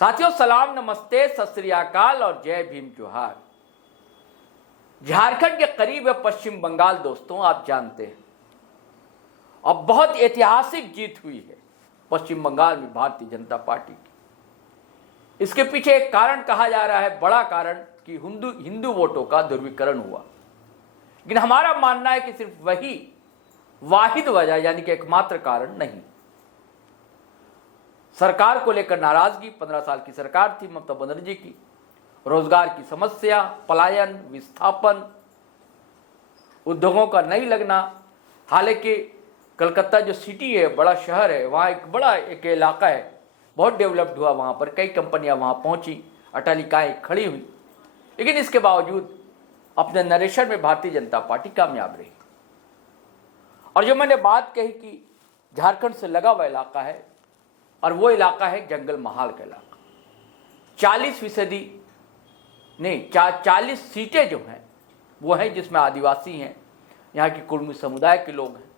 साथियों सलाम, नमस्ते, सत श्री अकाल और जय भीम जोहार। झारखंड के करीब है पश्चिम बंगाल। दोस्तों आप जानते हैं अब बहुत ऐतिहासिक जीत हुई है पश्चिम बंगाल में भारतीय जनता पार्टी की। इसके पीछे एक कारण कहा जा रहा है, बड़ा कारण, कि हिंदू वोटों का ध्रुवीकरण हुआ। लेकिन हमारा मानना है कि सिर्फ वही वाहिद वजह यानी कि एकमात्र कारण नहीं। सरकार को लेकर नाराजगी, 15 साल की सरकार थी ममता बनर्जी की, रोजगार की समस्या, पलायन, विस्थापन, उद्योगों का नहीं लगना। हालांकि कलकत्ता जो सिटी है, बड़ा शहर है, वहाँ एक इलाका है, बहुत डेवलप्ड हुआ, वहाँ पर कई कंपनियाँ वहाँ पहुँची, अटालिकाएँ खड़ी हुई। लेकिन इसके बावजूद अपने नरेशन में भारतीय जनता पार्टी कामयाब रही। और जो मैंने बात कही कि झारखंड से लगा हुआ इलाका है, और वो इलाका है जंगल महाल का इलाका। 40% नहीं, 40 सीटें जो हैं वो हैं जिसमें आदिवासी हैं, यहाँ के कुर्मी समुदाय के लोग हैं।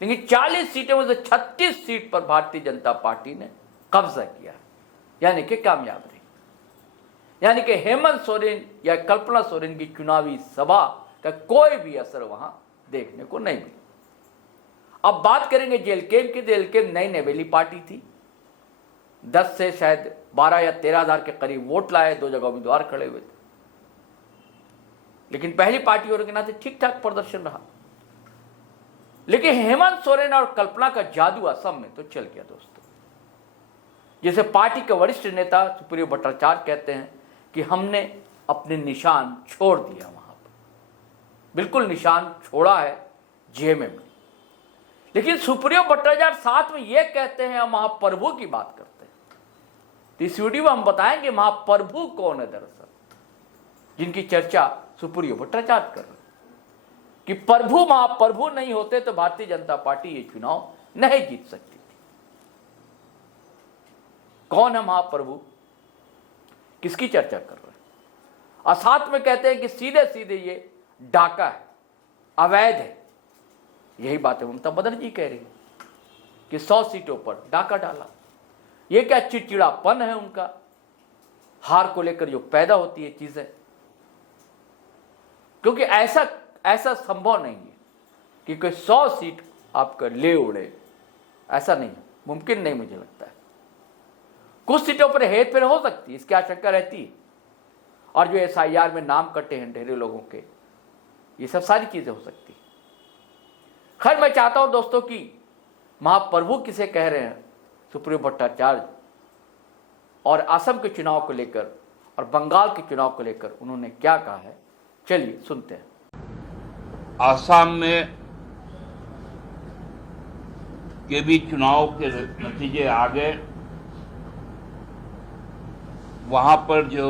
लेकिन 40 सीटें में से 36 सीट पर भारतीय जनता पार्टी ने कब्जा किया, यानी कि कामयाब रही। यानी कि हेमंत सोरेन या कल्पना सोरेन की चुनावी सभा का कोई भी असर वहां देखने को नहीं मिला। अब बात करेंगे जेएलके की। जेएलके नई नवेली पार्टी थी, 10 से शायद 12 या 13 हज़ार के करीब वोट लाए, 2 जगह उम्मीदवार खड़े हुए थे। लेकिन पहली पार्टी होने के नाते ठीक ठाक प्रदर्शन रहा। लेकिन हेमंत सोरेन और कल्पना का जादू असम में तो चल गया दोस्तों। जैसे पार्टी के वरिष्ठ नेता सुप्रियो भट्टाचार्य कहते हैं कि हमने अपने निशान छोड़ दिया, वहां पर बिल्कुल निशान छोड़ा है जेएमएम में। लेकिन सुप्रियो भट्टाचार्य साथ में यह कहते हैं, हम महाप्रभु की बात करते हैं। तो इस वीडियो में हम बताएंगे महाप्रभु कौन है दरअसल, जिनकी चर्चा सुप्रियो भट्टाचार्य कर रहे हैं कि प्रभु महाप्रभु नहीं होते तो भारतीय जनता पार्टी ये चुनाव नहीं जीत सकती थी। कौन है महाप्रभु, किसकी चर्चा कर रहे हैं? और साथ में कहते हैं कि सीधे सीधे ये डाका है, अवैध है। यही बात है ममता बनर्जी कह रही है कि 100 सीटों पर डाका डाला। ये क्या चिड़चिड़ापन है उनका, हार को लेकर जो पैदा होती है चीजें। क्योंकि ऐसा संभव नहीं है कि कोई 100 सीट आपका ले उड़े, ऐसा नहीं, मुमकिन नहीं मुझे लगता है। कुछ सीटों पर हेरफेर हो सकती है, इसकी आशंका रहती है। और जो एसआईआर में नाम कटे हैं ढेरों लोगों के, ये सब सारी चीजें हो सकती है। खैर, मैं चाहता हूं दोस्तों कि महाप्रभु किसे कह रहे हैं सुप्रियो भट्टाचार्य, और असम के चुनाव को लेकर और बंगाल के चुनाव को लेकर उन्होंने क्या कहा है, चलिए सुनते हैं। आसाम में के भी चुनाव के नतीजे आ गए। वहां पर जो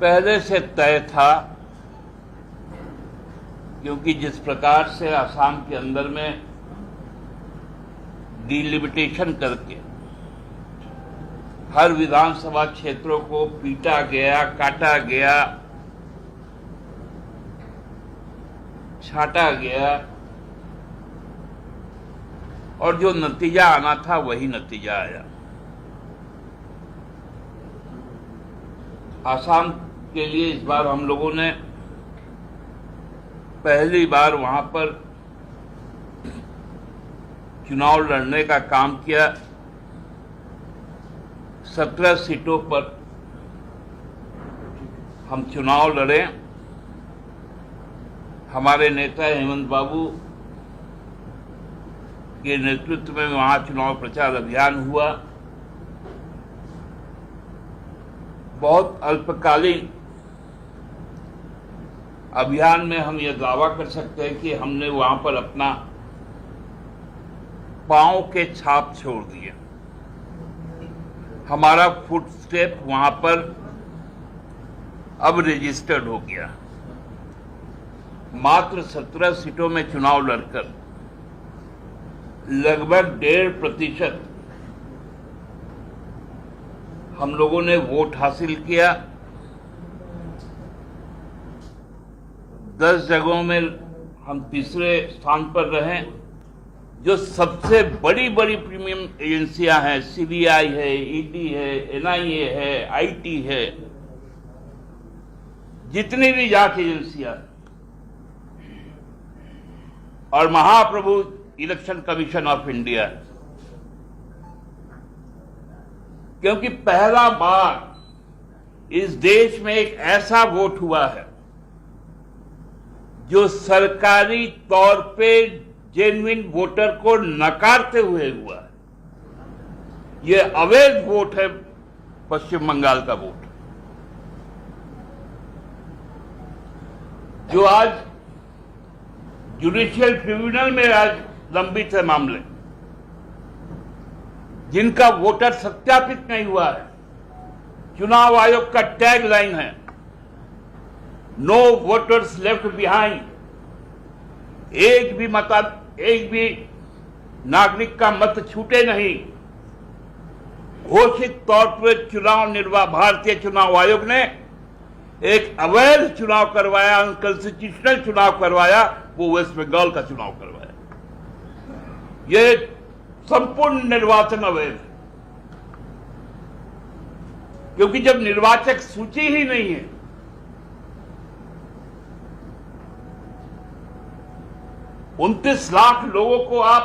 पहले से तय था, क्योंकि जिस प्रकार से आसाम के अंदर में डिलिमिटेशन करके हर विधानसभा क्षेत्रों को पीटा गया, काटा गया, छांटा गया, और जो नतीजा आना था वही नतीजा आया। आसाम के लिए इस बार हम लोगों ने पहली बार वहां पर चुनाव लड़ने का काम किया। 17 सीटों पर हम चुनाव लड़े। हमारे नेता हेमंत बाबू के नेतृत्व में वहां चुनाव प्रचार अभियान हुआ। बहुत अल्पकालीन अभियान में हम यह दावा कर सकते हैं कि हमने वहां पर अपना पांव के छाप छोड़ दिए। हमारा फुटस्टेप वहां पर अब रजिस्टर्ड हो गया। मात्र 17 सीटों में चुनाव लड़कर लगभग 1.5% हम लोगों ने वोट हासिल किया। 10 जगहों में हम तीसरे स्थान पर रहे। जो सबसे बड़ी बड़ी प्रीमियम एजेंसियां हैं, सीबीआई है, ईडी है, एनआईए है, आईटी है, जितनी भी जांच एजेंसियां और महाप्रभु इलेक्शन कमीशन ऑफ इंडिया, क्योंकि पहला बार इस देश में एक ऐसा वोट हुआ है जो सरकारी तौर पे जेन्युइन वोटर को नकारते हुए हुआ है। यह अवैध वोट है, पश्चिम बंगाल का वोट, जो आज जुडिशियल ट्रिब्यूनल में आज लंबित है मामले, जिनका वोटर सत्यापित नहीं हुआ है। चुनाव आयोग का टैग लाइन है, नो वोटर्स लेफ्ट बिहाइंड। एक भी नागरिक का मत छूटे नहीं। घोषित तौर पर भारतीय चुनाव आयोग ने एक अवैध चुनाव करवाया, अनकॉन्स्टिट्यूशनल चुनाव करवाया, वो वेस्ट बंगाल का चुनाव करवाया। ये संपूर्ण निर्वाचन अवैध है, क्योंकि जब निर्वाचक सूची ही नहीं है, 29 लाख लोगों को आप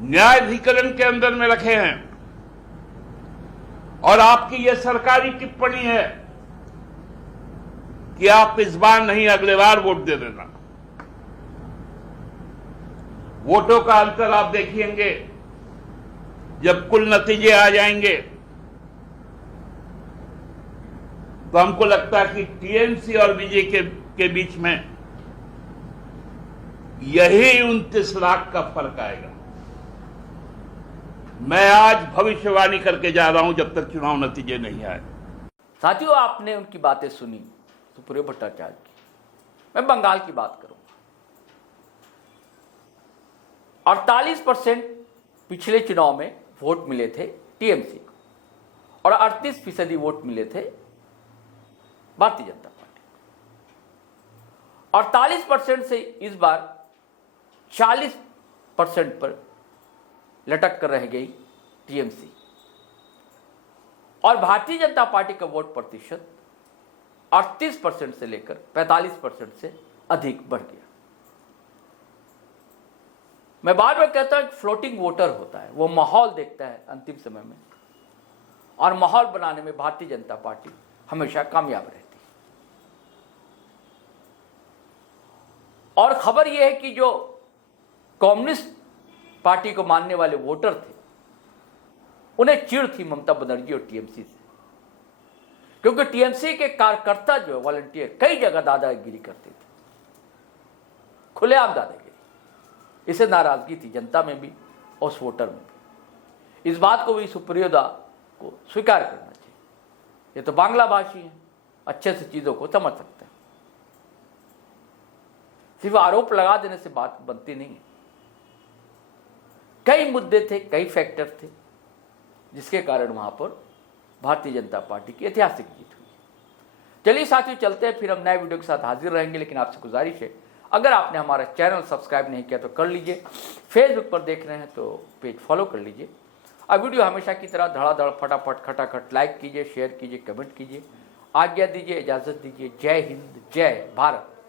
न्यायाधिकरण के अंदर में रखे हैं और आपकी यह सरकारी टिप्पणी है कि आप इस बार नहीं अगले बार वोट दे देना। वोटों का अंतर आप देखिएंगे जब कुल नतीजे आ जाएंगे, तो हमको लगता है कि टीएमसी और बीजेपी के बीच में यही 29 लाख का फर्क आएगा। मैं आज भविष्यवाणी करके जा रहा हूं जब तक चुनाव नतीजे नहीं आए। साथियों, आपने उनकी बातें सुनी, सुप्रियो भट्टाचार्य की। मैं बंगाल की बात करूंगा। 48% पिछले चुनाव में वोट मिले थे टीएमसी को और 38% वोट मिले थे भारतीय जनता पार्टी। 48% से इस बार 40% पर लटक कर रह गई टीएमसी और भारतीय जनता पार्टी का वोट प्रतिशत 38% से लेकर 45% से अधिक बढ़ गया। मैं बार बार कहता हूं कि फ्लोटिंग वोटर होता है, वो माहौल देखता है अंतिम समय में, और माहौल बनाने में भारतीय जनता पार्टी हमेशा कामयाब रहती है। और खबर यह है कि जो कम्युनिस्ट पार्टी को मानने वाले वोटर थे, उन्हें चिढ़ थी ममता बनर्जी और टीएमसी से, क्योंकि टीएमसी के कार्यकर्ता जो है वॉलंटियर कई जगह दादागिरी करते थे, खुलेआम दादागिरी। इससे नाराजगी थी जनता में भी और उस वोटर में भी। इस बात को भी सुप्रियोदा को स्वीकार करना चाहिए। ये तो बांग्ला भाषी हैं, अच्छे से चीजों को समझ सकते हैं। सिर्फ आरोप लगा देने से बात बनती नहीं है। कई मुद्दे थे, कई फैक्टर थे, जिसके कारण वहां पर भारतीय जनता पार्टी की ऐतिहासिक जीत हुई। चलिए साथियों, चलते हैं, फिर हम नए वीडियो के साथ हाजिर रहेंगे। लेकिन आपसे गुजारिश है, अगर आपने हमारा चैनल सब्सक्राइब नहीं किया तो कर लीजिए। फेसबुक पर देख रहे हैं तो पेज फॉलो कर लीजिए। अब वीडियो हमेशा की तरह धड़ाधड़ फटाफट खटाखट लाइक कीजिए, शेयर कीजिए, कमेंट कीजिए। आज्ञा दीजिए, इजाजत दीजिए। जय हिंद, जय भारत।